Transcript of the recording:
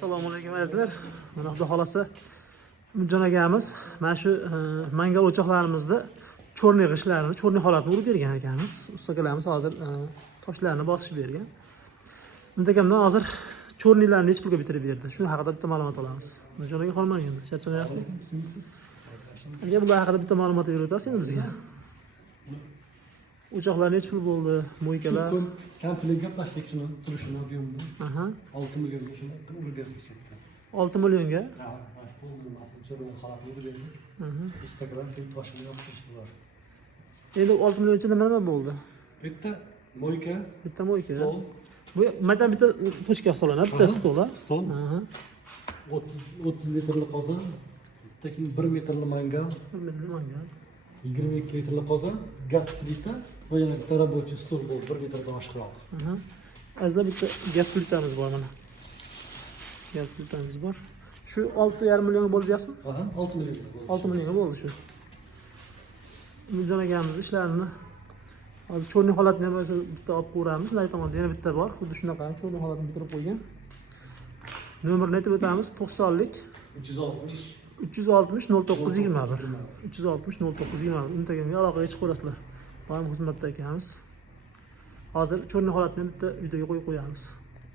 Assalomu alaykum azizlar. Mana xudo xolasa Umidjon akamiz mana shu mangal o'choqlarimizda cho'rniy g'ishtlarini, cho'rniy holatini urib bergan akamiz. Ustakalarimiz hozir toshlarni bosib bergan. Umidjon akamdan hozir cho'rniylarni necha pulga bitirib berdi? Shu haqida bitta ma'lumot olamiz. Umidjon aka qolmaganda, charchamayapsizmi? Aka bular haqida bitta ma'lumot berib o'tasiz bizga. O'choqlar necha pul bo'ldi? Mo'ykalar. Kamchilik gaplashdik shuni turishini ob'yomida. Aha. 6 millionga shuni urib berdik. 6 millionga. Ha, bo'lmasın cho'rni xalaq urib berdik. Ustakalar kelib toshini yopishdilar. Endi 6 million ichida nima bo'ldi? Bitta mo'yka, Bitta mo'yka. stol, Bu mayda bitta puchka hisoblanadi, bitta stol. stol, Aha. 30 litrli qozon, bitta 1 metrli mangal, 1 million mangal. 22 litrli qozon, gaz plita va yana bitta рабочий stol bo'ldi 1 metrdan oshiqroq. Aha. Azda bitta gaz plitamiz bor mana. Gaz plitamiz bor. Shu 6,5 million bo'ldi deyapsizmi? Aha, 6 million bo'ldi. 6 million bo'ldi shu. Umidjon akamiz ishlarini hozir cho'rniy holatini ham bitta olib ko'ramiz. Nari tomonda yana bitta bor. Xuddi shunaqa cho'rniy holatini bitirib qo'ygan. Nomerini aytib o'tamiz. 90lik 360 360 0921. 360 0921. Umidjon akamga aloqaga chiqib ko'rasizlar. Doim xizmatda ekanmiz. Hozir cho'rniy holatini bitta videoga qo'yib qo'yamiz.